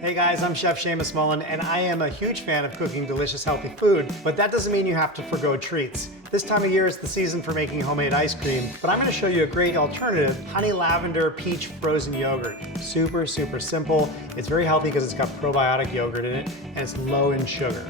Hey guys, I'm Chef Seamus Mullen, and I am a huge fan of cooking delicious, healthy food, but that doesn't mean you have to forgo treats. This time of year is the season for making homemade ice cream, but I'm gonna show you a great alternative, honey lavender peach frozen yogurt. Super simple. It's very healthy because it's got probiotic yogurt in it, and it's low in sugar.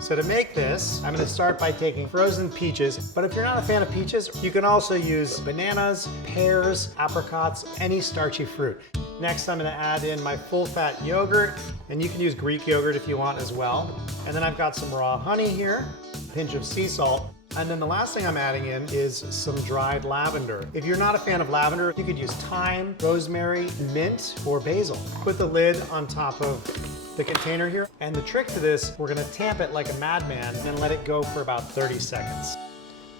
So to make this, I'm gonna start by taking frozen peaches, but if you're not a fan of peaches, you can also use bananas, pears, apricots, any starchy fruit. Next, I'm gonna add in my full-fat yogurt, and you can use Greek yogurt if you want as well. And then I've got some raw honey here, a pinch of sea salt, and then the last thing I'm adding in is some dried lavender. If you're not a fan of lavender, you could use thyme, rosemary, mint, or basil. Put the lid on top of the container here. And the trick to this, we're gonna tamp it like a madman and let it go for about 30 seconds.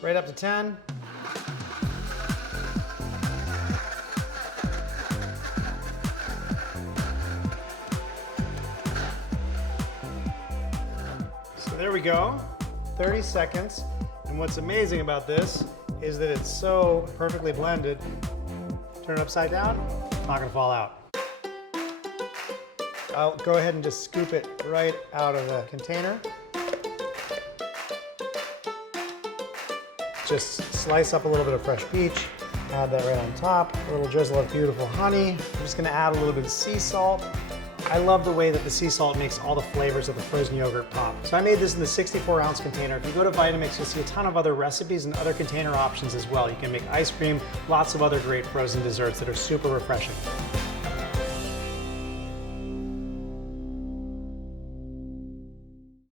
Right up to 10. So there we go, 30 seconds. And what's amazing about this is that it's so perfectly blended. Turn it upside down, it's not gonna fall out. I'll go ahead and just scoop it right out of the container. Just slice up a little bit of fresh peach, add that right on top, a little drizzle of beautiful honey. I'm just gonna add a little bit of sea salt. I love the way that the sea salt makes all the flavors of the frozen yogurt pop. So I made this in the 64-ounce container. If you go to Vitamix, you'll see a ton of other recipes and other container options as well. You can make ice cream, lots of other great frozen desserts that are super refreshing.